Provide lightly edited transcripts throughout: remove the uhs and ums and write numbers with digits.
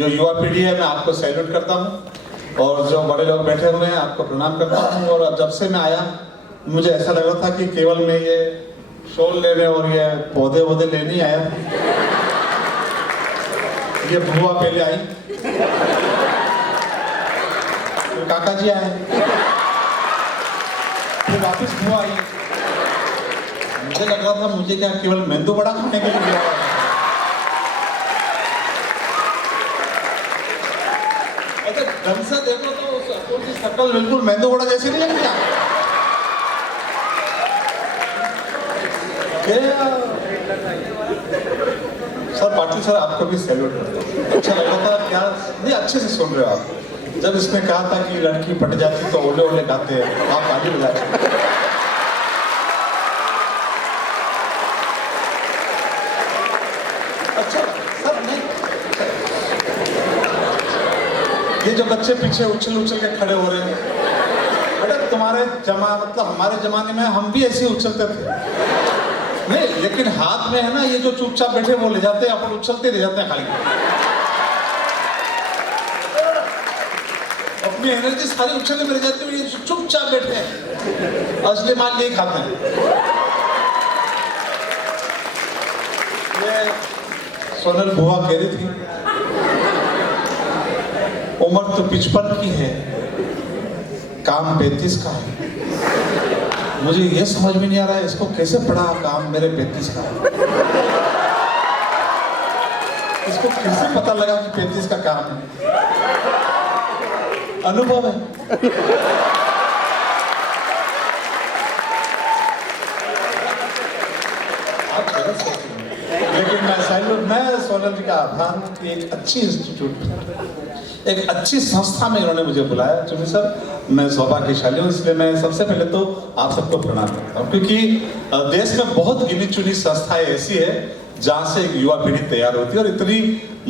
जो युवा पीढ़ी है मैं आपको सैल्यूट करता हूँ, और जो बड़े लोग बैठे हुए हैं आपको प्रणाम करता हूँ। और जब से मैं आया मुझे ऐसा लग रहा था कि केवल मैं ये शॉल लेने और ये पौधे वौधे लेने ही आया था। ये बुआ पहले आई, फिर काका जी आए, फिर वापस बुआ आई। मुझे लग रहा था मुझे क्या केवल मेंदू वड़ा खाने के लिए बुलाया है। ढंग से देखो तो उसकी शक्ल बिल्कुल मेंदू वड़ा जैसी नहीं लगती है। सर पाटिल सर आपको भी सैल्यूट करता हूँ। अच्छा लग रहा था क्या, नहीं अच्छे से सुन रहे हो आप। जब इसने कहा था कि लड़की पट जाती तो ओले ओले गाते हैं, आप ताली बजाते। अच्छा सर नहीं, ये जो बच्चे पीछे उछल उछल के खड़े हो रहे हैं, बेटा तुम्हारे मतलब हमारे जमाने में हम भी ऐसे उछलते थे नहीं, लेकिन हाथ में है ना ये जो चुपचाप बैठे वो ले जाते हैं, अपन उछलते रह जाते हैं खाली। अपनी एनर्जी सारी उछलने में रह जाती है, ये चुपचाप बैठे हैं, असली माल यही खाते हैं। ये सोनल बुआ कह रही थी उम्र तो 55 की है, काम 35 का है। मुझे ये समझ में नहीं आ रहा है इसको कैसे पड़ा काम मेरे 35 का है। इसको कैसे पता लगा कि 35 का काम है। अनुभव है। लेकिन मैं सोनल जी का आभार हूँ कि एक अच्छी इंस्टीट्यूट, एक अच्छी संस्था में इन्होंने मुझे बुलाया। चूंकि सर मैं सौभाग्यशाली हूँ, इसलिए मैं सबसे पहले तो आप सबको प्रणाम करता हूँ, क्योंकि देश में बहुत गिनी चुनी संस्थाएं ऐसी है जहाँ से एक युवा पीढ़ी तैयार होती है, और इतनी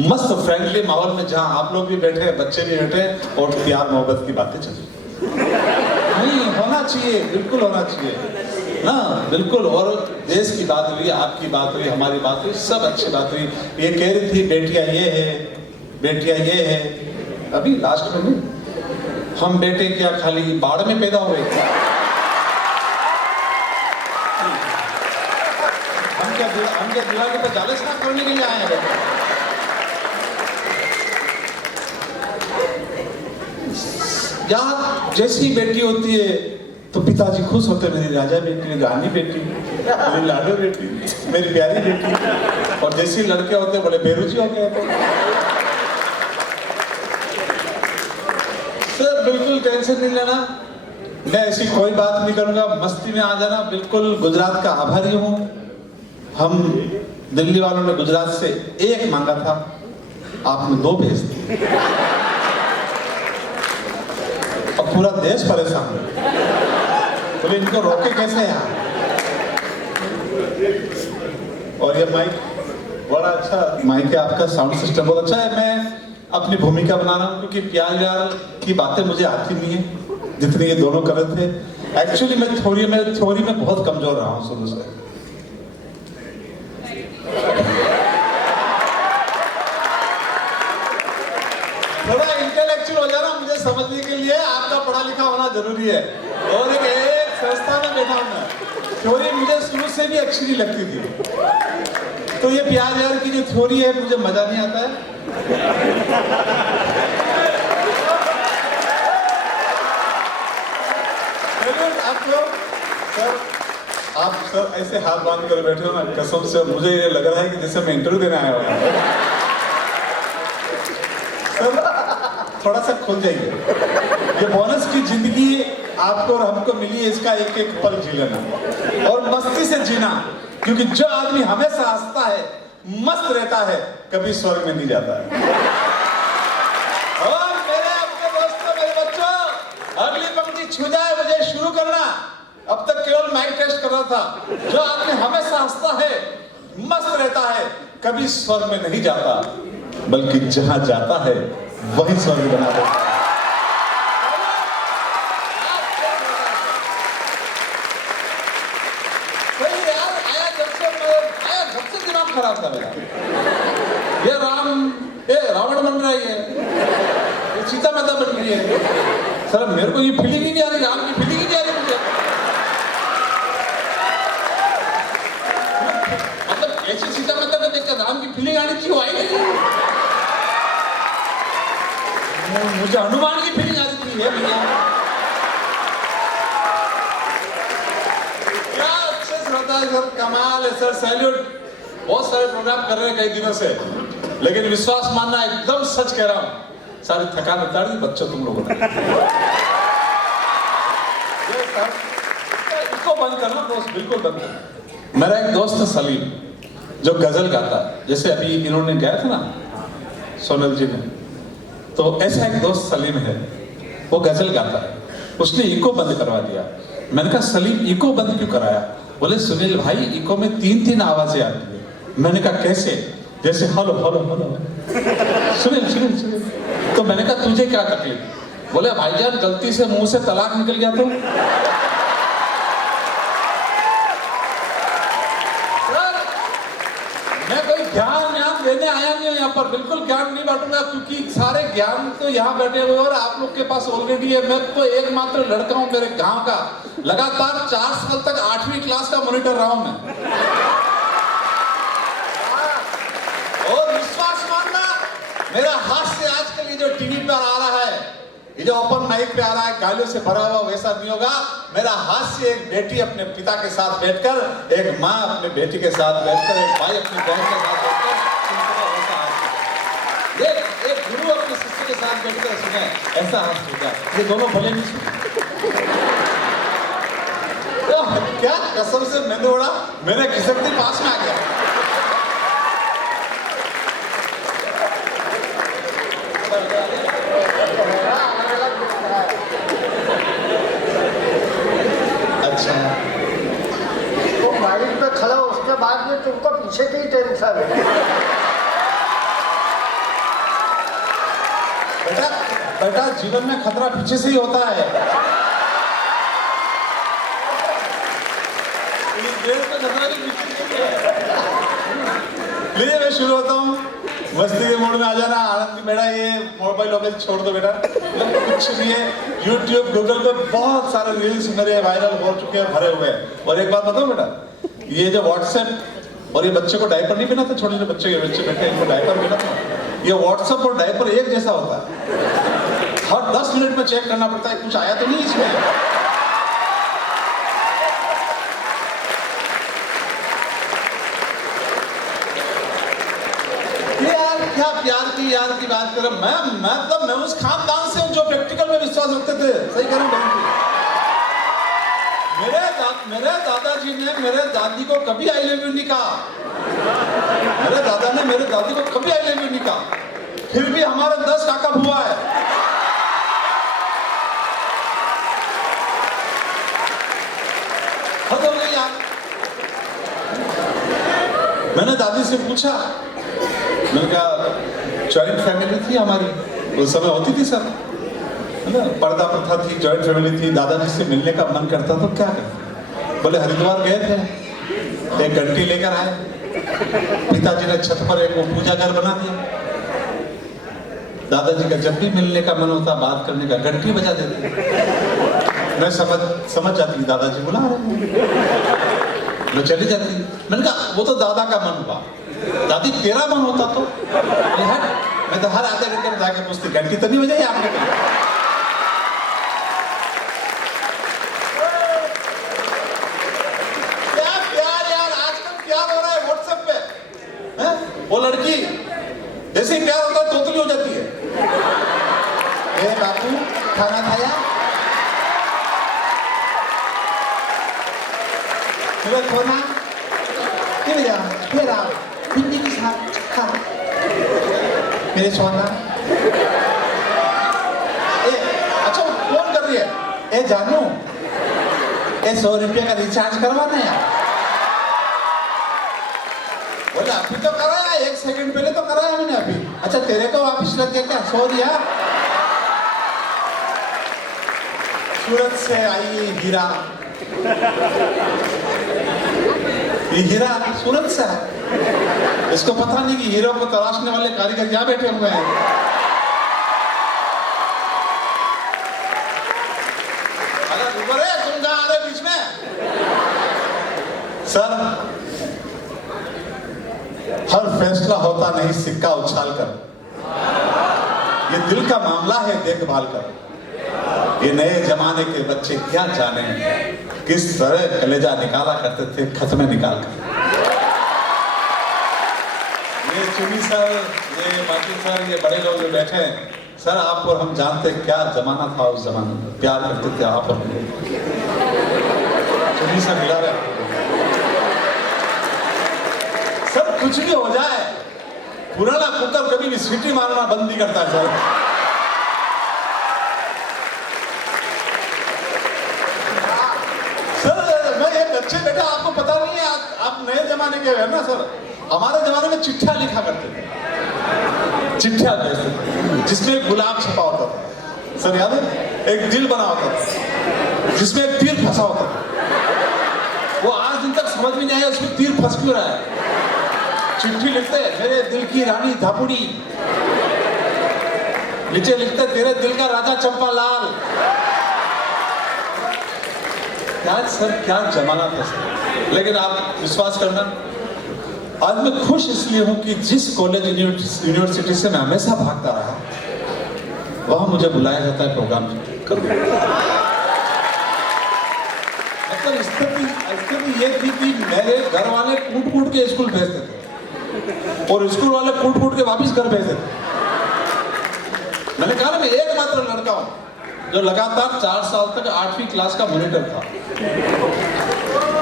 मस्त फ्रेंडली माहौल में जहाँ आप लोग भी बैठे हैं, बच्चे भी बैठे हैं, और प्यार मोहब्बत की बातें चली। नहीं होना चाहिए, बिल्कुल होना चाहिए ना, बिल्कुल। और देश की बात हुई, आपकी बात हुई, हमारी बात हुई, सब अच्छी बात हुई। ये कह रही थी बेटियां ये है, बेटियां ये है, अभी लास्ट में नहीं, हम बेटे क्या खाली बाढ़ में पैदा हुए? हम क्या दीवार पर जालस ना करने के लिए आए हैं? यार जैसी बेटी होती है तो पिताजी खुश होते, मेरी राजा बेटी, मेरी रानी बेटी, मेरी लाडो बेटी, मेरी प्यारी बेटी। और जैसे लड़के होते बड़े बेरुची हो गए थे। सर बिल्कुल टेंशन नहीं लेना, मैं ऐसी कोई बात नहीं करूंगा, मस्ती में आ जाना। बिल्कुल गुजरात का आभारी हूँ। हम दिल्ली वालों ने गुजरात से एक मांगा था, आपने 2 भेज दिए, और पूरा देश परेशान है। तो इनको रोके कैसे यार? और ये माइक बड़ा अच्छा माइक है, आपका साउंड सिस्टम बहुत अच्छा है। मैं अपनी भूमिका बना रहा हूँ, क्योंकि प्यार व्यार की बातें मुझे आती नहीं है जितनी ये दोनों कर रहे थे। एक्चुअली मैं थ्योरी में बहुत कमजोर रहा हूँ शुरू से। थोड़ा इंटेलेक्चुअल हो जाना मुझे समझने के लिए आपका पढ़ा लिखा होना जरूरी है। और एक संस्था में बैठा हूं मैं, थ्योरी मुझे शुरू से भी अच्छी नहीं लगती थी, तो ये प्यार व्यार की जो थ्योरी है मुझे मजा नहीं आता है। आप सर ऐसे हाथ बांध कर बैठे हो ना, कसम से मुझे ये लग रहा है कि जैसे मैं इंटरव्यू देने आया हूँ। सर थोड़ा सा खुल जाइए, ये बोनस की जिंदगी आपको और हमको मिली है, इसका एक एक पल जी लेना और मस्ती से जीना, क्योंकि जो आदमी हमेशा हंसता है, मस्त रहता है, कभी स्वर्ग में नहीं जाता है। और मेरे अपने दोस्तों, मेरे बच्चों, अगली पंक्ति छू जाए मुझे शुरू करना। अब तक केवल माइक टेस्ट कर रहा था। जो आदमी हमेशा हंसता है, मस्त रहता है, कभी स्वर्ग में नहीं जाता, बल्कि जहां जाता है वही स्वर्ग बना देता है। खराब था मेरा। ये राम ये रावण बन रहा है, ये सीता माता बन रही है। सर मेरे को ये फीलिंग ही नहीं आ रही, राम की फीलिंग ही नहीं आ रही मुझे। मतलब ऐसी सीता माता को देखकर राम की फीलिंग आनी चाहिए, वो आई नहीं। मुझे हनुमान की फीलिंग आ रही थी भैया। क्या अच्छे से होता है सर, कमाल है सर, सैल्यूट। बहुत सारे प्रोग्राम कर रहे हैं कई दिनों से, लेकिन विश्वास मानना, एकदम सच कह रहा हूं, सारी थकान उतार दी बच्चों तुम लोगों ने। इसको बंद करना दोस्त, बिल्कुल बंद करना। मेरा एक दोस्त है सलीम, जो गजल गाता है, जैसे अभी इन्होंने गाया था ना सोनल जी ने, तो ऐसा एक दोस्त सलीम है, वो गजल गाता है, उसने इको बंद करवा दिया। मैंने कहा सलीम इको बंद क्यों कराया? बोले सुनील भाई इको में 3-3 आवाजें आती है। मैंने कहा कैसे? जैसे hello hello hello Sunil Sunil Sunil. तो मैंने कहा तुझे क्या तकलीफ? बोले भाईजान गलती से मुंह से तलाक निकल गया तो? मैं कोई ज्ञान देने आया नहीं हूं यहाँ पर, बिल्कुल ज्ञान नहीं बांटूंगा, क्योंकि सारे ज्ञान तो यहाँ बैठे हुए और आप लोग के पास ऑलरेडी है। मैं तो एकमात्र लड़का हूँ मेरे गांव का, लगातार 4 साल तक 8वीं क्लास का मॉनिटर रहा हूं मैं। और विश्वास मानना, मेरा हास्य आजकल ये जो टीवी पर आ रहा है, ये जो ओपन माइक पे आ रहा है, गालियों से भरा हुआ, वैसा नहीं होगा। मेरा हास्य एक बेटी अपने पिता के साथ बैठकर, एक माँ अपने बेटी के साथ बैठकर, एक भाई अपनी बहन के साथ बैठकर, एक गुरु अपने शिष्य के साथ बैठकर सुने, ऐसा हास्य होगा। ये दोनों भले नहीं सुने। क्या कसम से मैंने उड़ा, मेरे खिसकती पास में आ गया। अच्छा तो बाइक पे खड़ा हो, उसके बाद में तुमको पीछे की टेंशन है। बेटा बेटा जीवन में खतरा पीछे से ही होता है। लीजिए मैं शुरू होता हूँ, मस्ती के मूड में आ जाना। आनंद बेटा ये मोबाइल वोबाइल छोड़ दो बेटा, कुछ नहीं है। यूट्यूब गूगल पे बहुत सारे रील्स मेरे वायरल हो चुके हैं, भरे हुए हैं। और एक बात बताओ बेटा, ये जो व्हाट्सएप और ये बच्चे को डायपर नहीं पहनाते, छोटे छोटे बच्चे बैठे इनको डायपर पहनाते, ये व्हाट्सएप और डायपर एक जैसा होता है। हर 10 मिनट में चेक करना पड़ता है कुछ आया तो नहीं इसमें। क्या प्यार की बात कर रहा हूं मैं उस खानदान से हूं जो प्रैक्टिकल में विश्वास रखते थे। सही कह रहा हूं बहन जी। मेरे दादाजी ने मेरे दादी को कभी आई लव यू नहीं कहा। मेरे दादा ने मेरे दादी को कभी आई लव यू नहीं कहा, फिर भी हमारे 10 काका बुआ है। हद हो गई यार। मैंने दादी से पूछा, मैंने कहा जॉइंट फैमिली थी हमारी उस समय, होती थी सर, है ना, पर्दा प्रथा थी, जॉइंट फैमिली थी, दादाजी से मिलने का मन करता तो क्या करते? बोले हरिद्वार गए थे, एक घंटी लेकर आए, पिताजी ने छत पर एक वो पूजा घर बना दिया। दादाजी का जब भी मिलने का मन होता, बात करने का, घंटी बजा देते। मैं समझ जाती दादाजी बुला रहे हैं, मैं चली जाती। मैंने कहा वो तो दादा का मन हुआ, दादी तेरा मन होता तो? मैं तो हर आधे घंटे में जाके पूछती घंटी तो नहीं बजाई आपने? क्या प्यार यार, आजकल प्यार हो रहा है व्हाट्सएप पे, है? वो लड़की जैसे ही प्यार होता है तोतली हो जाती है। ए बापू खाना खाया? मेरा खाना मेरा भिंडी की साग खा मेरे सोना। अच्छा फोन कर रही है, ए जानू, ए 100 रुपये का रिचार्ज करवाना है यार। बोला अभी तो कराया, 1 सेकंड पहले तो कराया मैंने अभी। अच्छा तेरे को वापस लग गया क्या? 100 दिया। सूरत से आई हीरा, ये हीरा सूरत से है, इसको पता नहीं कि हीरो को तराशने वाले कारीगर यहाँ बैठे हुए हैं। अरे ऊपर है, तुम कहाँ आ रहे बीच में? सर, हर फैसला होता नहीं सिक्का उछाल कर, ये दिल का मामला है देखभाल कर। ये नए जमाने के बच्चे क्या जाने किस तरह कलेजा निकाला करते थे खत में निकाल कर। ये चुनी सर, ये बाकी सर, ये बड़े लोग जो बैठे हैं सर, आप और हम जानते क्या जमाना था उस जमाने में, प्यार करते थे आप और हम। चुनी सर मिला रहे सर, कुछ भी हो जाए पुराना कुकर कभी भी सीटी मारना बंद नहीं करता है सर। सर मैं ये बच्चे बेटा आपको पता नहीं है, आप नए जमाने के हैं ना सर। हमारे जमाने में चिट्ठियां लिखा करते थे, चिट्ठियां भेजते थे जिसमें एक गुलाब छपा होता था सर, याद है? एक दिल बना होता था जिसमें एक तीर फंसा होता था। वो आज दिन तक समझ में नहीं आया उसमें तीर फंस क्यों रहा है। चिट्ठी लिखते मेरे दिल की रानी धापुड़ी, नीचे लिखते तेरे दिल का राजा चंपालाल। क्या सर, क्या जमाना था सर। लेकिन आप विश्वास करना, आज मैं खुश इसलिए हूं कि जिस कॉलेज यूनिवर्सिटी से मैं हमेशा भागता रहा वहां मुझे बुलाया जाता है प्रोग्राम करो। मतलब स्थिति ये थी कि मेरे घर वाले कूट कूट के स्कूल भेजते थे और स्कूल वाले कूट कूट के वापिस घर भेजते थे। मैंने कहा ना, मैं एकमात्र लड़का हूं जो लगातार 4 साल तक 8वीं क्लास का मॉनिटर था।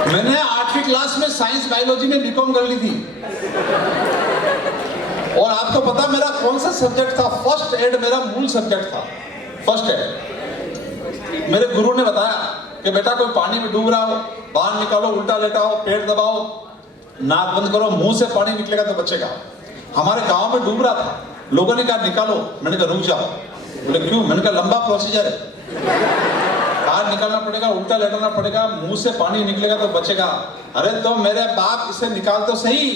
मैंने 8वीं क्लास में साइंस बायोलॉजी में बीकॉम कर ली थी। और आपको पता मेरा कौन सा सब्जेक्ट था? फर्स्ट एड मेरा मूल सब्जेक्ट था, फर्स्ट एड। मेरे गुरु ने बताया कि बेटा कोई पानी में डूब रहा हो, बाहर निकालो, उल्टा लेटाओ, पेट दबाओ, नाक बंद करो, मुंह से पानी निकलेगा तो बचेगा। हमारे गांव में डूब रहा था, लोगों ने कहा निकालो, मैंने कहा रुक जाओ। बोले क्यों? मैंने कहा लंबा प्रोसीजर है, बाहर निकालना पड़ेगा, उल्टा लेटाना पड़ेगा, मुंह से पानी निकलेगा तो बचेगा। अरे तो मेरे बाप इसे निकाल तो सही।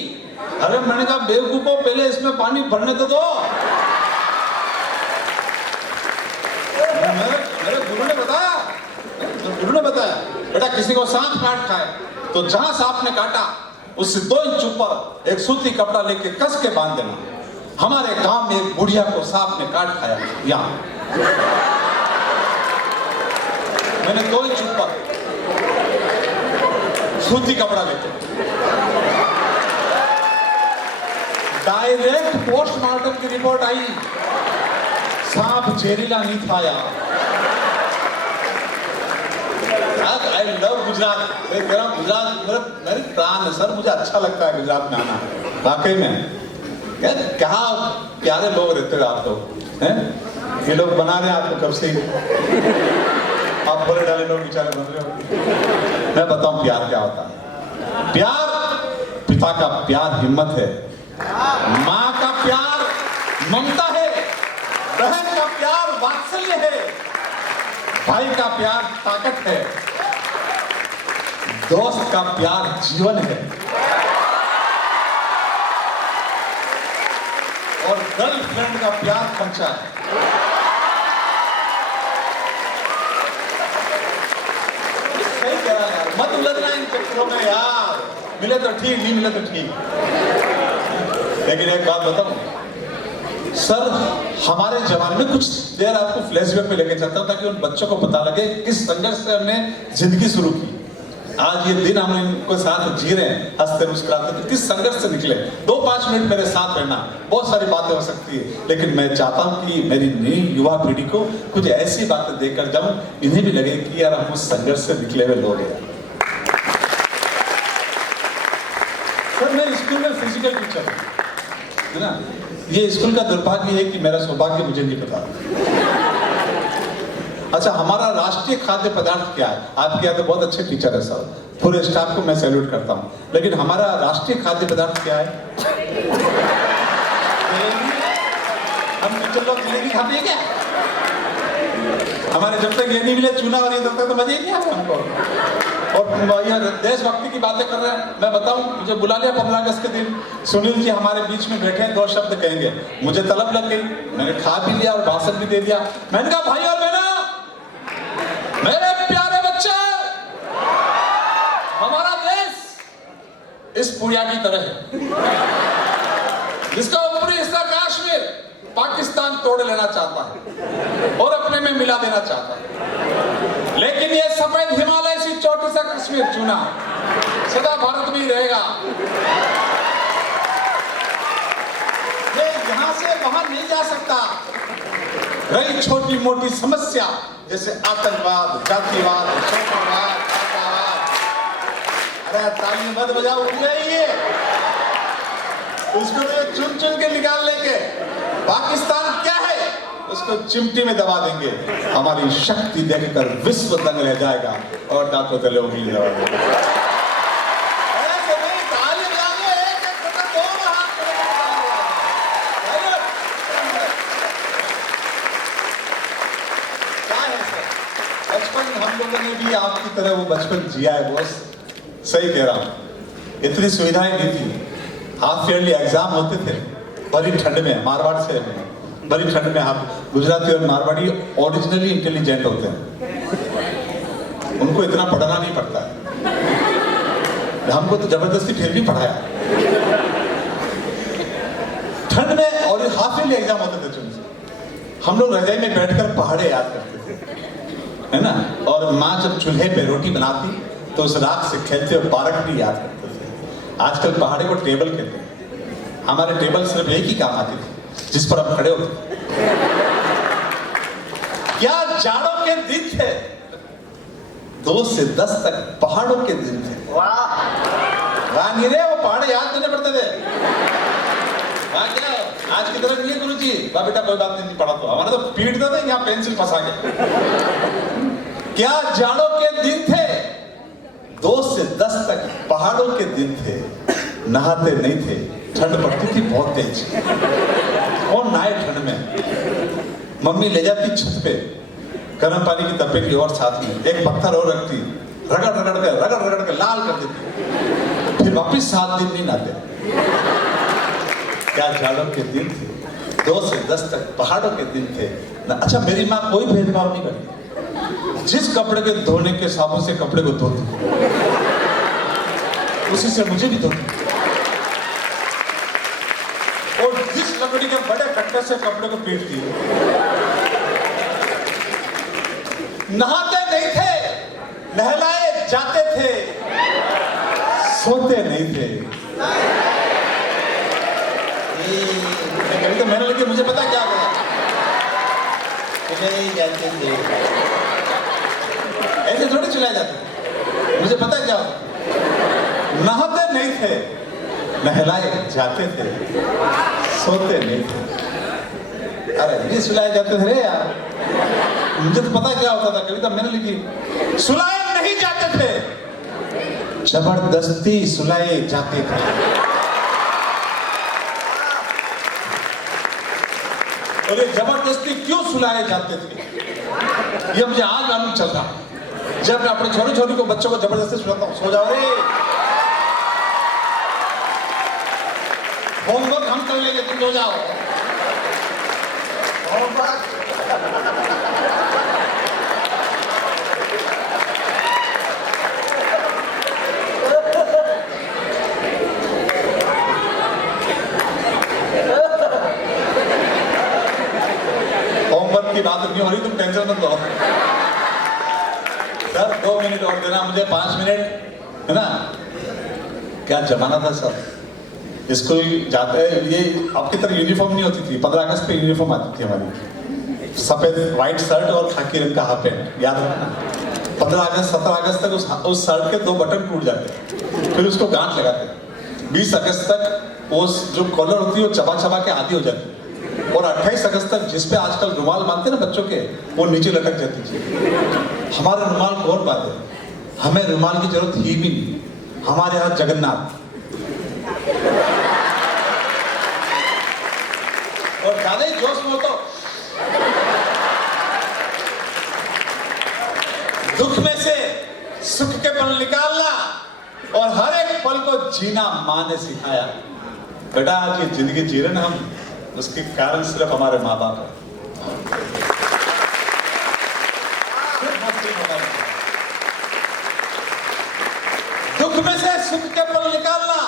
अरे मैंने कहा बेवकूफो, पहले इसमें पानी भरने तो दो। मेरे गुरु ने बताया बेटा किसी को सांप काट खाए तो जहां सांप ने काटा उससे 2 इंच ऊपर एक सूती कपड़ा लेके कस के बांध देना। हमारे गांव में एक बुढ़िया को सांप ने काट खाया, यहाँ मैंने 2 इंच ऊपर सूती कपड़ा लेके डायरेक्ट पोस्टमार्टम की रिपोर्ट आई, सांप जहरीला नहीं था यार। आई लव गुजरात, गुजरात मेरी प्राण है सर, मुझे अच्छा लगता है गुजरात में आना। वाकई में यार क्या प्यारे लोग रहते हैं आप लोग, हैं? ये लोग बना रहे हैं आपको कब से, आप बोले डाले लोग बेचारे बन रहे हो। मैं बताऊं प्यार क्या होता है। प्यार पिता का प्यार हिम्मत है, माँ का प्यार ममता है, बहन का प्यार वात्सल्य है, भाई का प्यार ताकत है, दोस्त का प्यार जीवन है, और गर्लफ्रेंड का प्यार खर्चा है। सही कह रहा यार, मत उलझना इन चक्करों में यार, मिले तो ठीक, नहीं मिले तो ठीक। लेकिन एक बात बताऊं सर, हमारे जमाने में कुछ देर आपको फ्लैशबैक में लेके चलता हूं ताकि उन बच्चों को पता लगे किस संघर्ष से हमने जिंदगी शुरू की। आज ये दिन हम इनको साथ जी रहे हैं, हंसते मुस्कुराते, तो किस संघर्ष से निकले। 2-5 मिनट मेरे साथ रहना, बहुत सारी बातें हो सकती है, लेकिन मैं चाहता हूं कि मेरी नई युवा पीढ़ी को कुछ ऐसी बातें देखकर जाऊं, इन्हें भी लगे कि यार हम उस संघर्ष से निकले हुए लोग हैं। सर मैं स्कूल में फिजिकल टीचर है ना, ये स्कूल का दुर्भाग्य है कि मेरा सौभाग्य मुझे नहीं पता। अच्छा, हमारा राष्ट्रीय खाद्य पदार्थ क्या है? आपके यहाँ तो बहुत अच्छे टीचर है सर, पूरे स्टाफ को मैं सैल्यूट करता हूँ, लेकिन हमारा राष्ट्रीय खाद्य पदार्थ क्या है? हम टीचर लोग जलेबी खाते हैं क्या? हमारे जब तक ये नहीं मिले चुना और ये तब तक तो मजे ही नहीं आए हमको। और ये देशभक्ति की बातें कर रहे हैं। मैं बताऊं, मुझे बुला लिया 15 अगस्त के दिन, सुनील जी हमारे बीच में बैठे हैं, 2 शब्द कहेंगे, मुझे तलब लग गई, मैंने खा भी लिया और भाषण भी दे दिया। मैंने कहा भाई और बहना, मेरे प्यारे बच्चे, हमारा देश इस पुड़िया की तरह है जिसका ऊपरी हिस्सा कश्मीर पाकिस्तान तोड़ लेना चाहता है और अपने में मिला देना चाहता है, लेकिन ये सफेद हिमालय सी चोटी सा कश्मीर चुना सदा भारत में ही रहेगा। ये यहां से वहां नहीं जा सकता। रही छोटी मोटी समस्या जैसे आतंकवाद, जातिवाद, शोषणवाद, अरे ताली मत बजाओ, उठ जाइए, उसको तो चुन चुन के निकाल लेंगे। पाकिस्तान क्या है उसको चिमटी में दबा देंगे। हमारी शक्ति देखकर विश्व दंग रह जाएगा और डाको तले उंगली दबा देंगे। ऐसे नहीं, ताली बजाइए, एक एक करके दोनों हाथ क्या है सर? बचपन हम लोगों ने भी आपकी तरह वो बचपन जिया है बॉस, सही कह रहा हूं। इतनी सुविधाएं नहीं थी, हाफ ईयरली एग्जाम होते थे बड़ी ठंड में। मारवाड़ से बड़ी ठंड में, आप गुजराती और मारवाड़ी ओरिजिनली इंटेलिजेंट होते हैं, उनको इतना पढ़ना नहीं पड़ता है। हमको तो जबरदस्ती फिर भी पढ़ाया ठंड में। और हाफ ईयरली एग्जाम होते थे, हम लोग रजाई में बैठकर पहाड़े याद करते थे, है ना। और माँ जब चूल्हे पे रोटी बनाती तो उस राख से खेलते हुए पारक भी याद करते थे। आजकल पहाड़े को टेबल कहते हैं, हमारे टेबल सिर्फ एक ही काम आती थी जिस पर हम खड़े होते। क्या जाड़ों के दिन थे, 2 से 10 तक पहाड़ों के दिन थे। वाह वाह, नहीं रे, वो पहाड़ याद करने पड़ते थे। वाह, क्या आज की तरह नहीं गुरु जी, वाह बेटा कोई बात नहीं, पढ़ा तो हमारा तो पीटते थे यहाँ पेंसिल फंसा के। क्या जाड़ों के दिन थे, 2 से 10 तक पहाड़ों के दिन थे। नहाते नहीं थे, ठंड पड़ती थी बहुत तेज, कौन नहाए ठंड में। मम्मी ले जाती छत पे, गर्म पानी की तपेटी और साथ में एक पत्थर और रखती, रगड़ के लाल कर देती, फिर वापिस 7 दिन नहीं नहाते। क्या जाड़ों के दिन थे, 2 से 10 तक पहाड़ों के दिन थे ना। अच्छा, मेरी माँ कोई भेदभाव नहीं करती, जिस कपड़े के धोने के साबुन से कपड़े को धोती उसी से मुझे भी धोती, और जिस लकड़ी के बड़े कट्टे से कपड़े को पीटती। नहाते नहीं थे, नहलाए जाते थे, सोते नहीं थे। कभी तो मैंने लगी, मुझे पता क्या होगा, जाते थे ऐसे थोड़ी चलाए जाते, मुझे पता क्या होगा। नहाते नहीं थे, नहलाए जाते थे, सोते नहीं थे। अरे ये सुलाए जाते थे रे यार, मुझे तो पता क्या होता था। कविता मैंने लिखी, सुलाए नहीं जाते थे, जबरदस्ती सुलाए जाते थे। और ये जबरदस्ती क्यों सुलाए जाते थे, ये मुझे आज मालूम चल रहा। जब मैं अपने छोटी छोटी को बच्चों को जबरदस्ती सुलाता हूँ, सो जाओ रे, होमवर्क हम कर लेंगे, तुम सो जाओ। होमवर्क की बात नहीं हो रही, तुम टेंशन मत लो सर। 2 मिनट और देना मुझे, 5 मिनट, है ना। क्या जमाना था सर, स्कूल जाते, ये आपकी तरह यूनिफॉर्म नहीं होती थी। 15 अगस्त पे यूनिफॉर्म आती थी हमारी, सफेद व्हाइट शर्ट और खाकी रंग का हाफ पैंट, याद रखना। 15 अगस्त 17 अगस्त तक उस शर्ट के 2 बटन टूट जाते, फिर उसको गांठ लगाते। 20 अगस्त तक वो जो कॉलर होती है वो चबा चबा के आधी हो जाती, और 28 अगस्त तक जिसपे आजकल रुमाल बांधते ना बच्चों के, वो नीचे लटक जाती थी। हमारे रुमाल कौन बांधे, हमें रुमाल की जरूरत ही भी नहीं। हमारे यहाँ जगन्नाथ और ज्यादा ही जोश में हो तो सुख के पल निकालना और हर एक पल को जीना माँ ने सिखाया। बेटा आज ये जिंदगी जी रहे ना हम, उसके कारण सिर्फ हमारे माँ बाप है। दुख में से सुख के पल निकालना,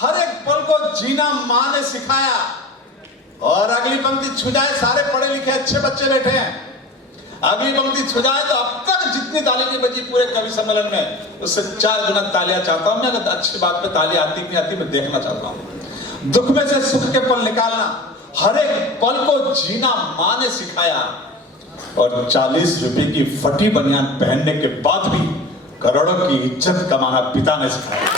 हर एक पल को जीना माँ ने सिखाया। और अगली पंक्ति छू जाए, सारे पढ़े लिखे अच्छे बच्चे बैठे हैं, अगली पंक्ति छू जाए तो अब तक जितनी ताली नहीं बजी पूरे कवि सम्मेलन में, उससे 4 गुना तालियां चाहता हूं मैं। अगर अच्छी बात पे ताली आती नहीं आती मैं देखना चाहता हूं। दुख में से सुख के पल निकालना, हर एक पल को जीना माँ ने सिखाया। और 40 रुपए की फटी बनियान पहनने के बाद भी करोड़ों की इज्जत कमाना पिता ने सिखाया।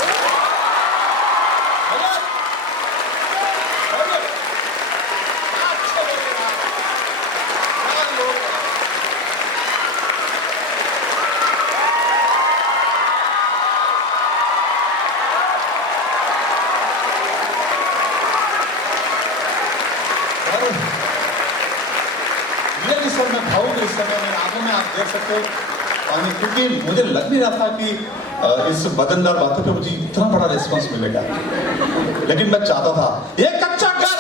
सर मैं भावुक इस समय मेरे आंखों में आप देख सकते हो, क्योंकि मुझे लग नहीं रहा था कि इस वजनदार बातों पे मुझे इतना बड़ा रिस्पांस मिलेगा। लेकिन मैं चाहता था ये कच्चा घर,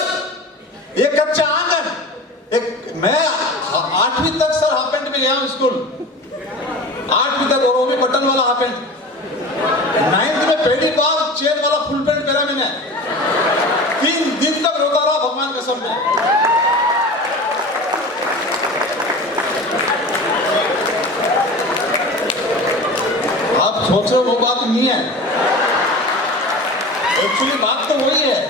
ये कच्चा आंगन, एक मैं 8वीं तक सर हाफ पैंट में गया हूँ स्कूल, 8वीं तक, और वो भी बटन वाला हाफ पैंट। 9th में पहली बार चेन वाला फुल पैंट पहना मैंने, 3 दिन तक रोता रहा भगवान कसम में। आप सोच रहे हो वो बात नहीं है, एक्चुअली बात तो वही है।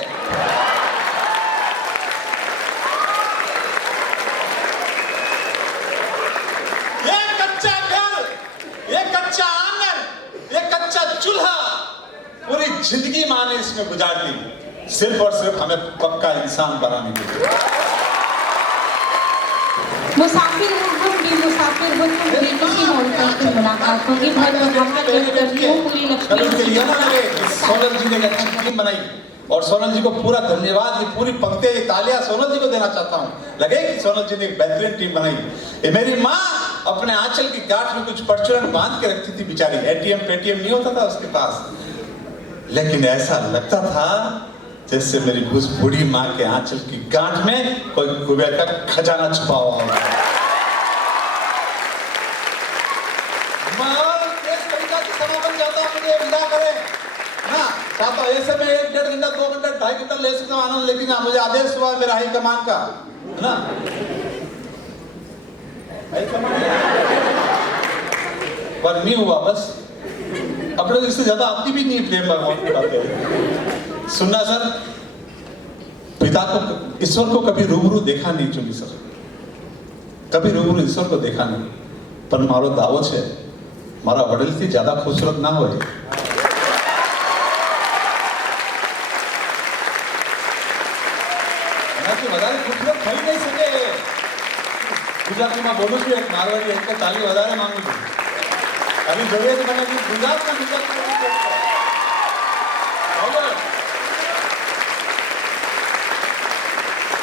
ये कच्चा घर, ये कच्चा आंगन, ये कच्चा चूल्हा, पूरी जिंदगी माँ ने इसमें गुजार दी, सिर्फ और सिर्फ हमें पक्का इंसान बनाने के लिए। मुसाफिर हम भी मुसाफिर हो, तुम बेकिसी मोड़ की मुलाकात होगी। बहुत बहुत करती हूँ पूरी लक्ष्मी। सोनल जी ने एक अच्छी टीम बनाई और सोनल जी को पूरा धन्यवाद, ये पूरी पंक्ति ये तालियां सोनल जी को देना चाहता हूँ। लगे कि सोनल जी ने एक बेहतरीन टीम बनाई। ये मेरी माँ अपने आंचल की गांठ में कुछ परचूरन बांध के रखती थी बेचारी, एटीएम पेटीएम नहीं होता था उसके पास, लेकिन ऐसा लगता था जैसे मेरी उस बूढ़ी माँ के आंचल की गांठ में कोई कुबेर का खजाना छुपा हुआ होगा। समापन चाहता हूँ, मुझे विदा करें ना चाहता हूँ। ऐसे में 1-1.5 घंटा 2 घंटा 2.5 घंटा ले सकता हूँ आनंद, लेकिन मुझे आदेश हुआ मेरा हाई कमान का, है ना, हाई कमान पर नहीं हुआ। बस अपने इससे ज्यादा आती भी नहीं प्रेम भगवान की बातें सुनना। सर पिता को, ईश्वर को कभी रूबरू देखा नहीं चुनी सर, कभी रूबरू ईश्वर को देखा नहीं, पर मारो दावो छे मारा वडील थी ज्यादा खूबसूरत ना हो। વધારે ખૂબસૂરત થઈ નહીં શકે। ગુજરાતીમાં બોલું છું, એક મારવાડી એક તાલી વધારે માંગુ છું। અભી જોઈએ તો મને ગુજરાતમાં બીજા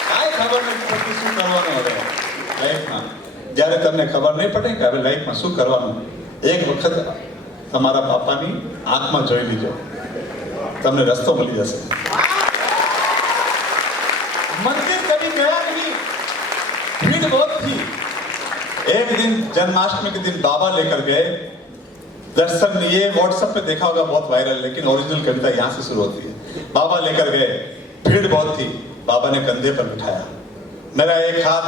કાંઈ ખબર નથી પડતી શું કરવાનું હવે લાઈફમાં। જ્યારે તમને ખબર નહીં પડે કે હવે લાઈફમાં શું કરવાનું, એક વખત તમારા બાપાની આંખમાં જોઈ લીજો, તમને રસ્તો મળી જશે। मंदिर कभी गया नहीं, भीड़ बहुत थी। एक दिन जन्माष्टमी के दिन बाबा लेकर गए दर्शन। ये व्हाट्सएप पे देखा होगा, बहुत वायरल, लेकिन ओरिजिनल कविता यहाँ से शुरू होती है। बाबा लेकर गए, भीड़ बहुत थी, बाबा ने कंधे पर बिठाया। मेरा एक हाथ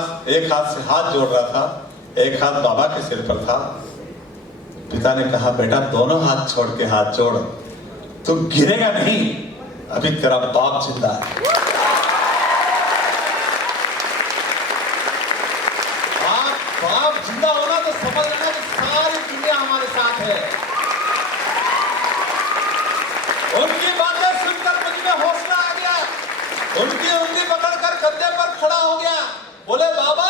से हाथ जोड़ रहा था, एक हाथ बाबा के सिर पर था। पिता ने कहा, बेटा दोनों हाथ छोड़ के हाथ जोड़, तू गिरेगा नहीं, अभी तेरा बाप जिंदा है। बाप जिंदा होना तो समझ लेना कि सारी दुनिया हमारे साथ है। उनकी बातें सुनकर मुझ में हौसला आ गया, उनकी उंगली पकड़कर कंधे पर खड़ा हो गया, बोले बाबा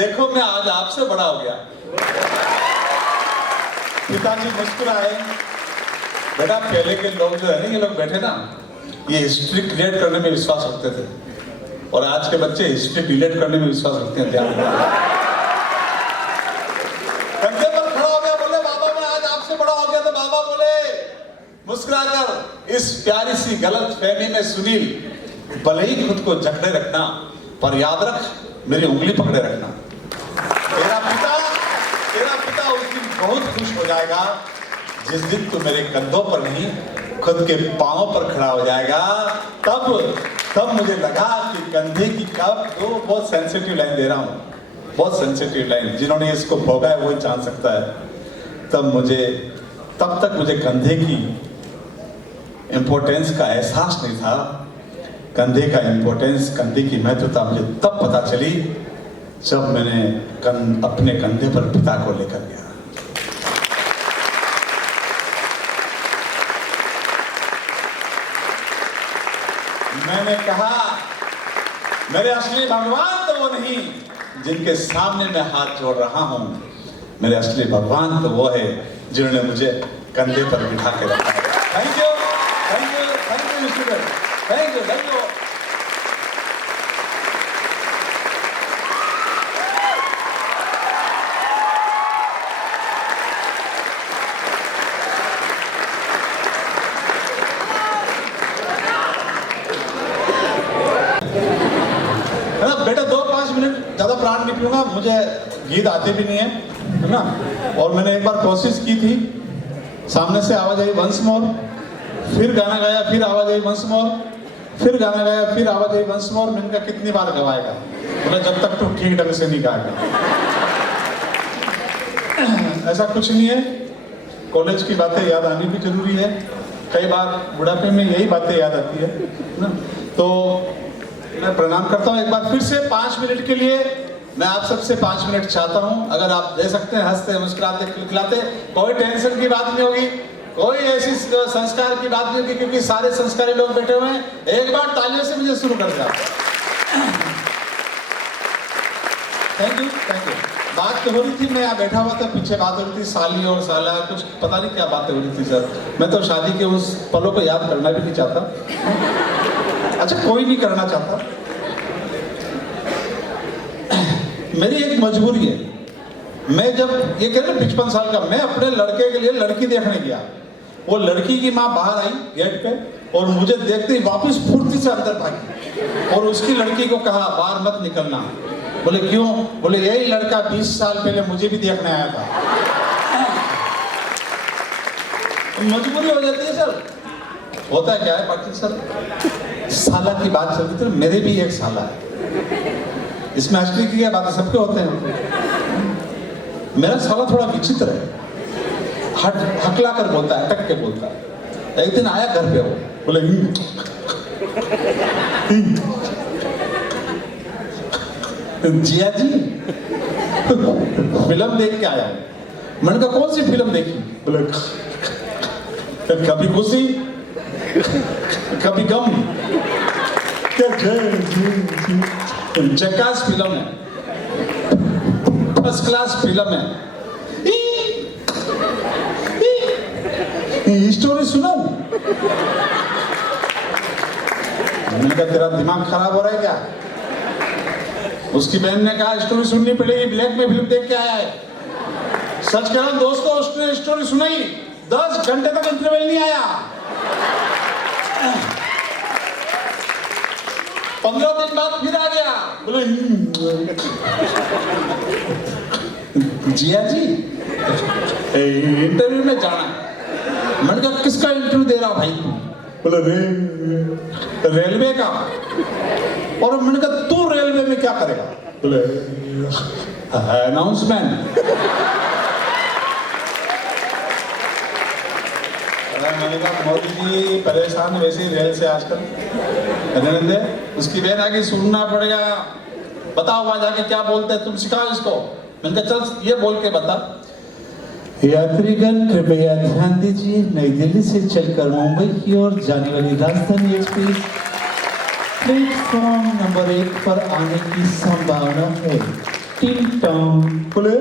देखो मैं आज आपसे बड़ा हो गया। पिताजी मुस्कुराए। बेटा पहले के लोग जो है ना, ये लोग बैठे ना, ये हिस्ट्री क्रिएट करने में विश्वास रखते थे, और आज के बच्चे हिस्ट्री डिलीट करने में विश्वास रखते हैं। ध्यान कंधे पर खड़ा हो गया, बोले बाबा मैं आज आपसे मुस्कुराकर इस प्यारी सी गलत फहमी में सुनील, भले ही खुद को जकड़े रखना, पर याद रख मेरी उंगली पकड़े रखना। तेरा पिता उस दिन बहुत खुश हो जाएगा जिस दिन तू मेरे कंधों पर नहीं खुद के पांवों पर खड़ा हो जाएगा। तब मुझे लगा कि कंधे की कब तो बहुत सेंसिटिव लाइन दे रहा हूँ, बहुत सेंसिटिव लाइन, जिन्होंने इसको भोगा है वही जान सकता है। तब तक मुझे कंधे की इम्पोर्टेंस का एहसास नहीं था। कंधे का इम्पोर्टेंस, कंधे की महत्वता मुझे तब पता चली जब मैंने अपने कंधे पर पिता को लेकर गया। मैंने कहा मेरे असली भगवान तो वो नहीं जिनके सामने मैं हाथ जोड़ रहा हूं, मेरे असली भगवान तो वो है जिन्होंने मुझे कंधे पर बिठा के रखा है। Thank you, thank you, thank you student, thank you, thank you. बेटा 2-5 मिनट ज्यादा प्राण नहीं पीऊंगा, मुझे गीत आते भी नहीं है ना। और मैंने एक बार कोशिश की थी, सामने से आवाज आई वंस मोर, फिर गाना गाया, फिर आवाज आई वंस मोर, फिर गाना गाया, फिर आवाज आई वंस मोर। मैंने कहा कितनी बार गवाएगा, बोला जब तक तो ठीक ढंग से नहीं गाएगा। ऐसा कुछ नहीं है, कॉलेज की बातें याद आनी भी जरूरी है, कई बार बुढ़ापे में यही बातें याद आती है ना। तो मैं प्रणाम करता हूँ एक बार फिर से 5 मिनट के लिए। मैं आप सबसे 5 मिनट चाहता हूँ, अगर आप दे सकते हैं, हंसते मुस्कुराते खिलखिलाते, कोई टेंशन की बात नहीं होगी, कोई ऐसी संस्कार की बात नहीं होगी, क्योंकि सारे संस्कारी लोग बैठे हुए हैं। एक बार तालियों से मुझे शुरू कर दिया। Thank you, thank you. बात तो हो रही थी, मैं यहाँ बैठा हुआ था, पीछे बात हो रही थी साली और साला, कुछ पता नहीं क्या बातें हो रही थी सर। मैं तो शादी के उस पलों को याद करना भी नहीं चाहता। अच्छा, कोई नहीं करना चाहता। मेरी एक मजबूरी है, मैं जब ये कह रहे 55 साल का, मैं अपने लड़के के लिए लड़की देखने गया। वो लड़की की माँ बाहर आई गेट पे और मुझे देखते ही वापस फुर्ती से अंदर भागी और उसकी लड़की को कहा बाहर मत निकलना। बोले क्यों? बोले यही लड़का 20 साल पहले मुझे भी देखने आया था। मजबूरी हो जाती है सर, होता है क्या है बाकी सर। साला की बात चलती थी, मेरे भी एक साला है, इसमें आश्चर्य की क्या बात है, सबके होते हैं। मेरा साला थोड़ा विचित्र है, हकला कर बोलता है, अटक के बोलता है। एक दिन आया घर पे, वो बोले जिया जी फिल्म देख के आया। मैंने कहा कौन सी फिल्म देखी? बोले कभी खुशी कभी गम। झकास फिल्म है, फर्स्ट क्लास फिल्म है। स्टोरी सुनो। मैंने कहा तेरा दिमाग खराब हो रहा है क्या? उसकी बहन ने कहा स्टोरी सुननी पड़ेगी, ब्लैक में फिल्म देख के आया है। सच कह रहा हूं दोस्तों, उसने स्टोरी सुनाई, 10 घंटे तक इंटरवल नहीं आया। 15 दिन बाद फिर आ गया, बोले जिया जी इंटरव्यू में जाना है। मैंने कहा किसका इंटरव्यू दे रहा भाई तू? बोले रेलवे का। और मैंने कहा तू रेलवे में क्या करेगा? बोले अनाउंसमेंट। मैंने कहा मोदी जी परेशान वैसे ही रेल से आजकल रहने दे। उसकी बहन आगे सुनना पड़ेगा, बताओ वहां जाके क्या बोलते हैं, तुम सिखाओ इसको। मैंने कहा चल ये बोल के बता। यात्रीगण कृपया ध्यान दीजिए, नई दिल्ली से चलकर मुंबई की ओर जाने वाली राजधानी एक्सप्रेस प्लेटफॉर्म नंबर 1 पर आने की संभावना है। टिंग टॉन्ग। बोले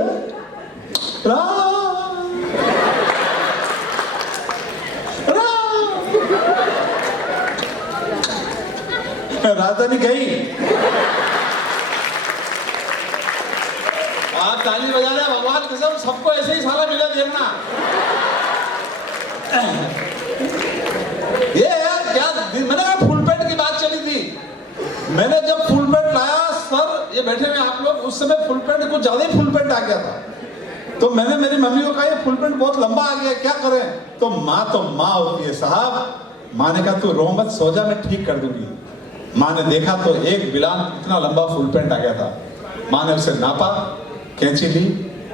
राजधानी गई। आप ताली बजा रहे, भगवान कसम सबको ऐसे ही साला मिला देखना। मैंने जब फुल पैंट लाया सर, ये बैठे हुए आप लोग, उस समय फुल पैंट कुछ ज्यादा ही फुल पैंट आ गया था। तो मैंने मेरी मम्मी को कहा ये फुल पैंट बहुत लंबा आ गया, क्या करें? तो माँ होती है साहब। माँ ने कहा तू रो मत, सो जा, मैं ठीक कर दूंगी। माँ ने देखा तो एक बिलान इतना लंबा फुल पैंट आ गया था। माँ ने उसे नापा, कैंची ली,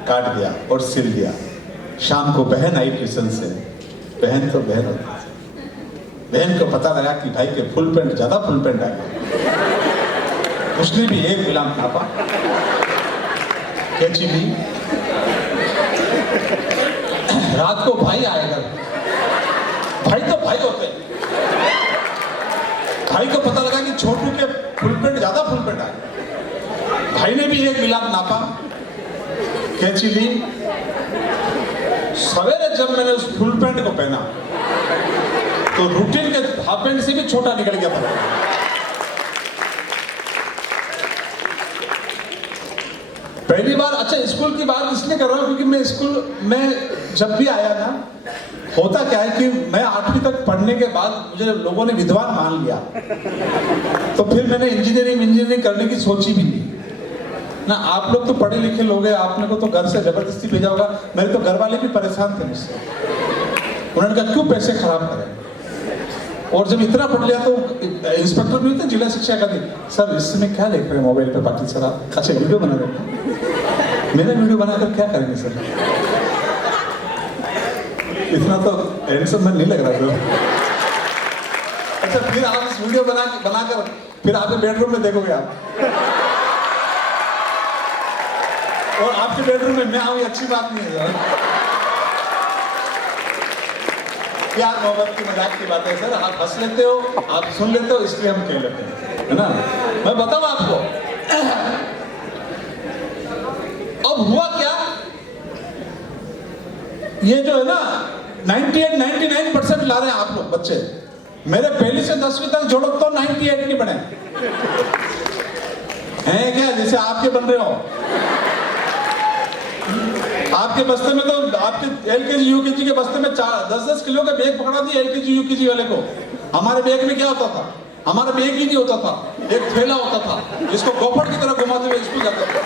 काट दिया और सिल दिया। शाम को बहन आई ट्यूशन से। बहन तो बहन होती है, बहन को पता लगा कि भाई के फुल पैंट, ज्यादा फुल पैंट आ गया। उसने भी एक बिलान नापा, कैंची ली। रात को भाई आएगा, भाई तो भाई होते हैं। भाई को पता लगा कि छोटू के फुल पैंट, ज्यादा फुल पैंट आ गया। भाई ने भी एक बिलान नापा, कैंची ली। सवेरे जब मैंने उस फुल पैंट को पहना तो रूटीन के हाफ पैंट से भी छोटा निकल गया था। पहली बार, अच्छा स्कूल की बात इसलिए कर रहा हूं क्योंकि मैं स्कूल में जब भी आया ना, होता क्या है कि मैं 8वीं तक पढ़ने के बाद मुझे लोगों ने विद्वान मान लिया। तो फिर मैंने इंजीनियरिंग करने की सोची भी नहीं ना। आप लोग तो पढ़े लिखे लोग हैं, आपने को तो घर से जबरदस्ती भेजा होगा। मेरे तो घर वाले भी परेशान थे मुझसे। उन्होंने कहा क्यों पैसे खराब करें। और जब इतना पढ़ लिया तो इंस्पेक्टर भी होते जिला शिक्षा का, सर इसमें क्या देख रहे हैं मोबाइल पे पाटिल सर आप? अच्छा वीडियो बना रहे हैं। मेरा वीडियो बनाकर क्या करेंगे सर? इतना तो हैंडसम नहीं लग रहा सर। अच्छा फिर आप इस वीडियो बनाकर फिर आपके बेडरूम में देखोगे आप, और आपके बेडरूम में मैं आऊँ, अच्छी बात नहीं है सर। प्यार मोहब्बत की मजाक की बात है सर। आप हंस लेते हो, आप सुन लेते हो, इसलिए हम कह लेते हैं, है ना। मैं बताऊं आपको, अब हुआ क्या, ये जो है ना 98-99% ला रहे हैं आप लोग बच्चे। मेरे पहली से 10वीं तक जोड़ो तो 98 नहीं बने हैं क्या, जैसे आपके बन रहे हो। आपके बस्ते में तो आपके LKG UKG के बस्ते में 10-10 किलो के बैग पकड़ा दिए LKG UKG वाले को। हमारे बैग में क्या होता था? हमारा बैग ही नहीं होता था, एक थैला होता था जिसको गोफड़ की तरह घुमाते हुए स्कूल जाते थे।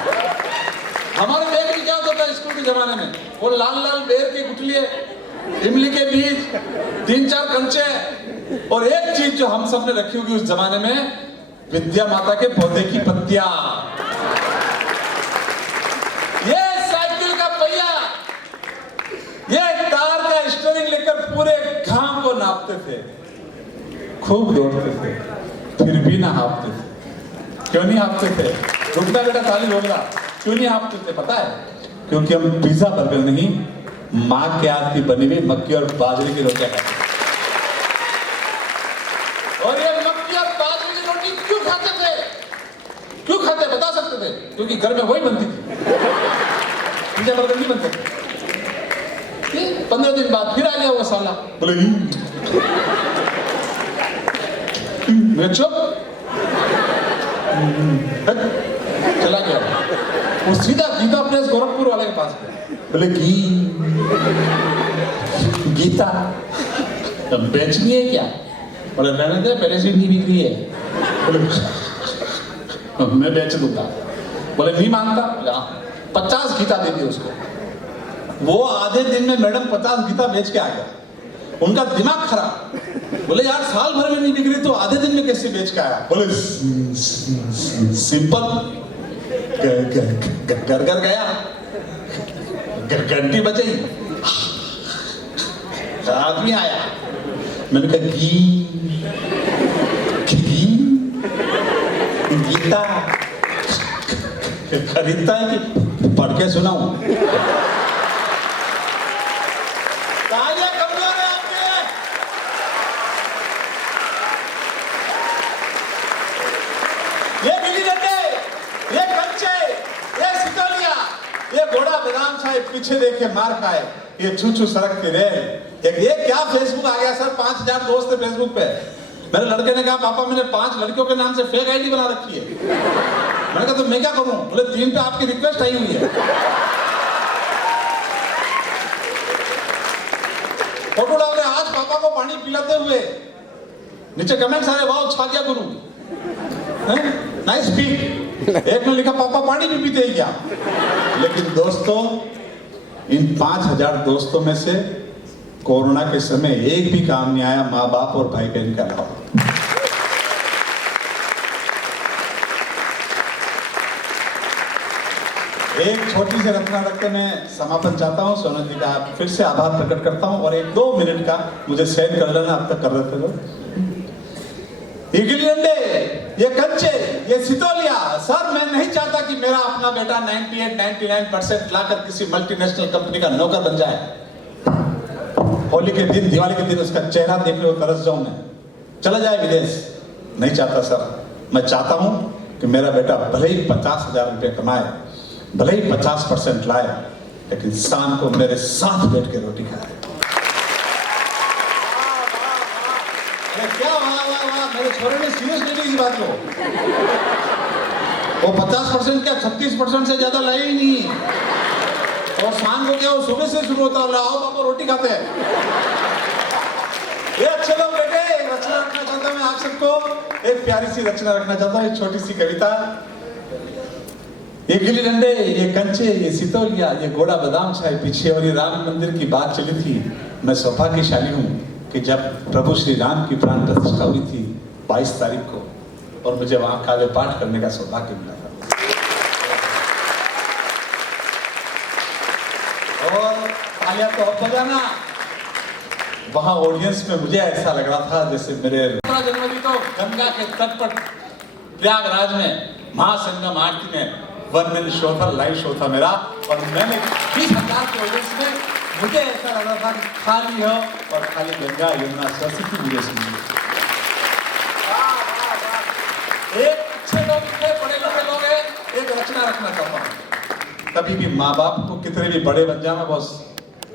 हमारे बैग में क्या होता था स्कूल के जमाने में? वो लाल लाल बेर के गुठलिए, इमली के बीज, 3-4 कंचे, और एक चीज जो हम सब ने रखी होगी उस जमाने में, विद्या माता के पौधे की पत्तियां। ये साइकिल का पहिया, ये कार का स्टीयरिंग लेकर पूरे गांव को नापते थे। खूब दौड़ते थे, फिर भी ना हाँपते थे। क्यों नहीं हाँपते थे? रुकना बेटा, ताली होगा। क्यों नहीं हाँपते थे पता है? क्योंकि हम पिज्जा बर्गर नहीं, माँ के हाथ की बनी हुई मक्की और बाजरे की रोटियां खाते थे। और ये मक्की और बाजरे की रोटी क्यों खाते थे? क्यों खाते बता सकते थे? क्योंकि घर में वही बनती थी, पिज्जा बर्गर नहीं बनते थे। 15 दिन बाद फिर आ गया वो साला, बोले मैं चुप, चला गया। वो सीधा गीता प्रेस गोरखपुर वाले के पास गया, बोले गीता बेचनी है क्या? बोले रहने दे, पहले से नहीं बिक रही है। बोले मैं बेच दूंगा। बोले नहीं मानता, 50 गीता दे दी उसको। वो आधे दिन में मैडम 50 गीता बेच के आ गया। उनका दिमाग खराब, बोले यार साल भर में नहीं बिक रही तो आधे दिन में कैसे बेच के आया? बोले सिंपल, घर घर गया, घंटी बजाई, आदमी आया। मैंने कहा गीता खरीदता है कि पढ़ के सुनाऊं? ये गिली डंडे, ये कंचे, ये सितौलिया, ये घोड़ा बादाम खाए, पीछे देखे मार खाए, ये छू सड़क के रेल। ये क्या फेसबुक आ गया सर, 5000 दोस्त है फेसबुक पे। मेरे लड़के ने कहा पापा मैंने 5 लड़कियों के नाम से फेक आईडी बना रखी है। मैंने कहा तो मैं क्या करूं? बोले 3 पे आपकी रिक्वेस्ट आई हुई है। फोटो डाल रहे, आज पापा को पानी पिलाते हुए, नीचे कमेंट्स आ रहे, वाह छा गया गुरु। Nice speak. एक ने लिखा पापा पानी भी पीते ही क्या। लेकिन दोस्तों, इन 5000 दोस्तों में से कोरोना के समय एक भी काम नहीं आया माँ बाप और भाई बहन के अलावा। एक छोटी सी रचना रख के मैं समापन चाहता हूँ। सोनल जी का फिर से आभार प्रकट करता हूँ और 1-2 मिनट का मुझे सेंड कर लेना, अब तक कर रहे थे लोग। ये गिल्ली डंडे, ये कंचे, ये सितोलिया, सर मैं नहीं चाहता कि मेरा अपना बेटा 98-99% लाकर किसी मल्टीनेशनल कंपनी का नौकर बन जाए। होली के दिन, दिवाली के दिन उसका चेहरा देखने को तरस जाऊं मैं, चला जाए विदेश। नहीं चाहता सर। मैं चाहता हूं कि मेरा बेटा भले ही 50,000 रुपये कमाए, भले ही 50% लाए, लेकिन शाम को मेरे साथ बैठ के रोटी खाए। क्या वाह वाह वाह, मेरे छोरे ने सीरियस नहीं ली इस बात को। वो 50% क्या 36% से ज्यादा लाए ही नहीं। और शाम को क्या वो सुबह से शुरू होता है, आओ पापा रोटी खाते हैं। ये अच्छे लोग बेटे, रचना रखना चाहता हूं मैं आप सबको। एक प्यारी सी रचना रखना चाहता हूं, एक छोटी सी कविता। ये गिल्ली डंडे, ये कंचे, ये सितोलिया, ये घोड़ा बादाम चाय पीछे, और ये राम मंदिर की बात चली थी। मैं सौभाग्यशाली हूँ कि जब प्रभु श्री राम की प्राण प्रतिष्ठा हुई थी 22 तारीख को, और मुझे वहां काव्य पाठ करने का सौभाग्य मिला था। और तालियां तो अब बजाना। वहां ऑडियंस में मुझे ऐसा लग रहा था जैसे मेरे जनवरी तो गंगा के तट पर प्रयागराज में महासंगम आरती में 1 मैन शो था, लाइव शो था मेरा, और मैंने 20,000 के ऑडियंस में मुझे ऐसा लग रहा था कि खाली हो और खाली गंगा यमुना सरस्वती मुझे सुनिए। एक अच्छे लोग थे, बड़े लोग हैं, एक रचना रखना चाहता हूँ। कभी भी माँ बाप को कितने भी बड़े बन जाना बॉस,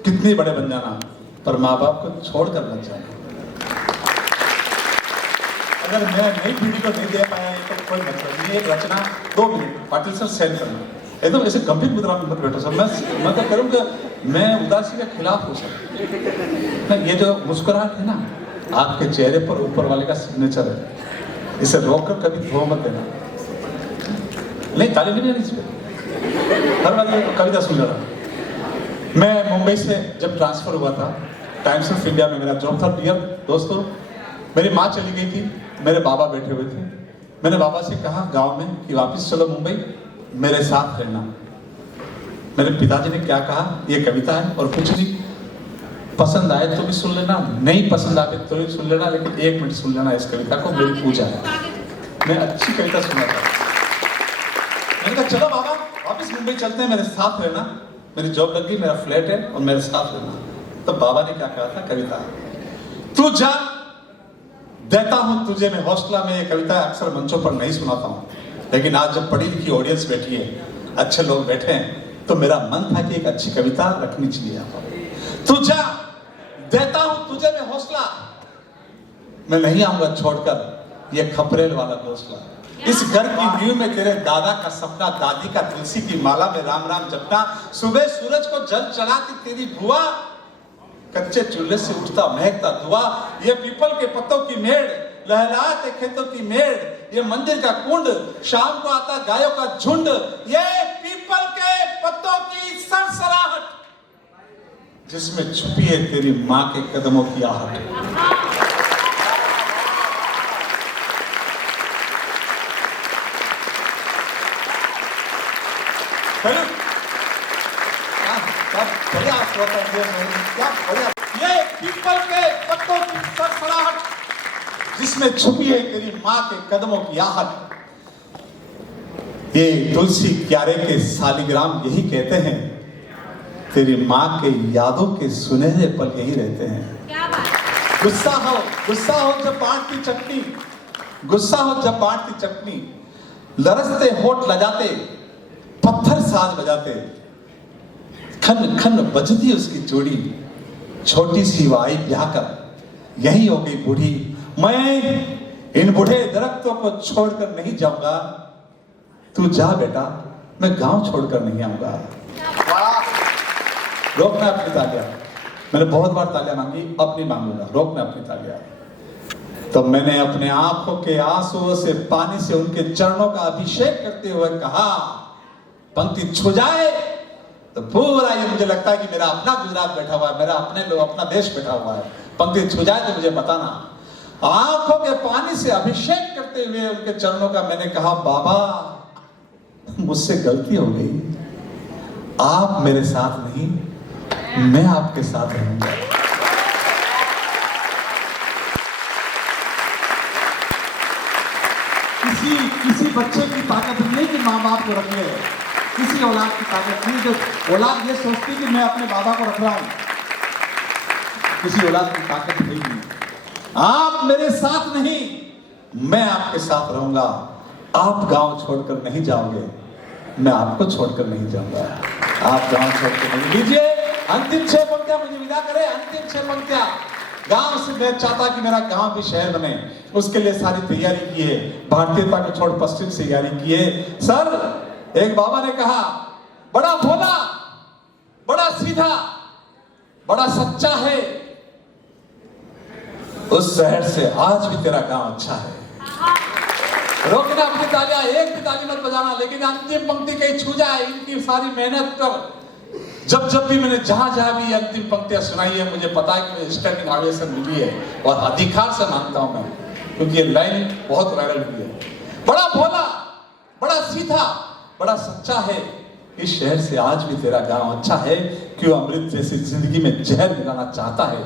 कितने बड़े बन जाना, पर माँ बाप को छोड़कर बन जाना। अगर मैं नई पीढ़ी को नहीं दे पाया तो कोई मतलब नहीं। एक रचना 2 मिनट पाटिल सर सेंड करना, एकदम ऐसे गंभीर मुद्रा में मत बैठो सर। मैं तो करूँगा, मैं उदासी के खिलाफ हूँ सर। नहीं, ये जो मुस्कुराहट है ना, आपके चेहरे पर ऊपर वाले का सिग्नेचर है, इसे रोककर कभी धो मत देना। नहीं, ताली नहीं है इस पर। हर बार कविता सुन रहा। मैं मुंबई से जब ट्रांसफर हुआ था, टाइम्स ऑफ इंडिया में मेरा जॉब था। डियर दोस्तों, मेरी माँ चली गई थी, मेरे बाबा बैठे हुए थे। मैंने बाबा से कहा गांव में कि वापस चलो मुंबई, मेरे साथ रहना। मेरे पिताजी ने क्या कहा, ये कविता है और कुछ नहीं, पसंद आए तो भी सुन लेना, नहीं पसंद आए तो भी सुन लेना, लेकिन 1 मिनट सुन लेना इस कविता को, मेरी पूजा है। मैं अच्छी कविता सुना था। मैंने कहा चलो बाबा वापस मुंबई चलते हैं, मेरे साथ रहना, मेरी जॉब लग गई, मेरा फ्लैट है और मेरे साथ रहना। तो बाबा ने क्या कहा था, कविता, तू जा देता हूं तुझे मैं हौसला। में ये कविता अक्सर मंचों पर नहीं सुनाता हूं, लेकिन आज जब पढ़ी लिखी ऑडियंस बैठी है, अच्छे लोग बैठे हैं, तो मेरा मन था कि एक अच्छी कविता रखनी चाहिए। तू जा देता हूं तुझे मैं हौसला, मैं नहीं आऊंगा छोड़कर ये खपरेल वाला घोंसला। इस घर की नींव में तेरे दादा का सपना, दादी का तुलसी की माला में राम राम जपना, सुबह सूरज को जल चढ़ाती तेरी बुआ, कच्चे चूल्हे से उठता महकता धुआं, ये पीपल के पत्तों की मेड़, लहराते खेतों की मेड़, ये मंदिर का कुंड, शाम को आता गायों का झुंड, ये पीपल के पत्तों की सरसराहट, जिसमें छुपी है तेरी माँ के कदमों की आहट। ये पीपल के पत्तों की सरसराहट, जिसमें छुपी है तेरी माँ के कदमों की आहट। ये तुलसी क्यारे के सालिग्राम यही कहते हैं, तेरी माँ के यादों के सुनहरे पल यही रहते हैं। गुस्सा हो जब बांटती चटनी, गुस्सा हो जब बांटती चटनी, लरसते होठ लजाते, पत्थर साज बजाते, खन खन बजती उसकी चूड़ी, छोटी सी वाई ब्याह कर यही हो गई बूढ़ी। मैं इन बूढ़े दरख्तों को छोड़कर नहीं जाऊंगा, तू जा बेटा, मैं गांव छोड़कर नहीं आऊंगा। रोकना अपनी तालियां, मैंने बहुत बार तालियां मांगी, अब नहीं मांगूंगा, रोकना अपनी तालियां। तो मैंने अपने आंखों के आंसुओं से पानी से उनके चरणों का अभिषेक करते हुए कहा, पंक्ति छू जाए तो पूरा ये मुझे लगता है कि मेरा अपना गुजरात बैठा हुआ है, मेरा अपने लोग अपना देश बैठा हुआ है। पंक्ति छू जाए तो मुझे बताना। आंखों के पानी से अभिषेक करते हुए उनके चरणों का मैंने कहा, बाबा मुझसे गलती हो गई, आप मेरे साथ नहीं, मैं आपके साथ रहूंगा। किसी बच्चे की ताकत नहीं कि माँ बाप को रख ले, किसी औलाद की ताकत नहीं जो औलाद ये सोचती कि मैं अपने बाबा को रख रहा हूं, किसी औलाद की ताकत नहीं। आप मेरे साथ नहीं, मैं आपके साथ रहूंगा। आप गांव छोड़कर नहीं जाओगे, मैं आपको छोड़कर नहीं जाऊंगा। आप गांव छोड़कर नहीं। लीजिए अंतिम 6 पंक्तियां मुझे विदा करें। अंतिम 6 पंक्तियां। गांव से मैं चाहता कि मेरा गांव भी शहर बने, उसके लिए सारी तैयारी की है, भारतीयता को छोड़ पश्चिम से तैयारी की है। सर, एक बाबा ने कहा, बड़ा भोला, बड़ा सीधा, बड़ा सच्चा है, उस शहर से आज भी तेरा गांव अच्छा है। रोकना अपनी तालियां, एक भी ताली मत बजाना, लेकिन अंतिम पंक्ति कहीं छू जाए, इनकी सारी मेहनत कर। जब भी मैंने जहां भी अंतिम पंक्तियां सुनाई है, मुझे पता है कि मुझे स्टैंडिंग ओवेशन मिली है, और अधिकार से मानता हूं मैं, क्योंकि ये लाइन बहुत वायरल हुई है। बड़ा भोला, बड़ा सीधा, बड़ा सच्चा है, इस शहर से आज भी तेरा गांव अच्छा है। क्यों अमृत जैसी जिंदगी में जहर मिलाना चाहता है।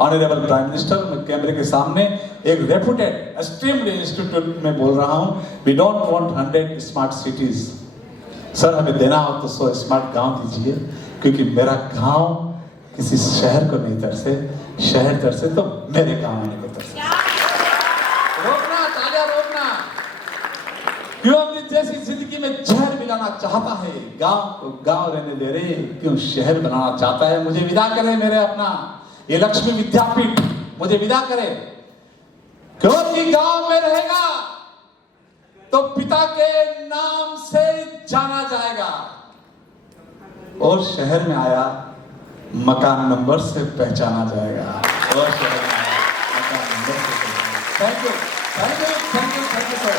ऑनरेबल प्राइम मिनिस्टर, मैं कैमरे के सामने एक रेपुटेड एस्टीम्ड इंस्टीट्यूट में बोल रहा हूं, we don't want 100 smart cities. Sir, हमें देना हो तो 100 स्मार्ट गांव दीजिए, क्योंकि मेरा गांव किसी शहर को नहीं तरसे, शहर तरसे तो मेरे गांव आने को तरसे। रोकना, तालियां रोकना। क्यों अमृत जैसी जिंदगी में जहर मिलाना चाहता है, गांव को गांव रहने दे रहे, क्यों शहर बनाना चाहता है। मुझे विदा करे मेरे अपना ये लक्ष्मी विद्यापीठ, मुझे विदा करे, क्योंकि गांव में रहेगा तो पिता के नाम से जाना जाएगा, और शहर में आया मकान नंबर से पहचाना जाएगा। और शहर में आया मकान नंबर से। Thank you sir.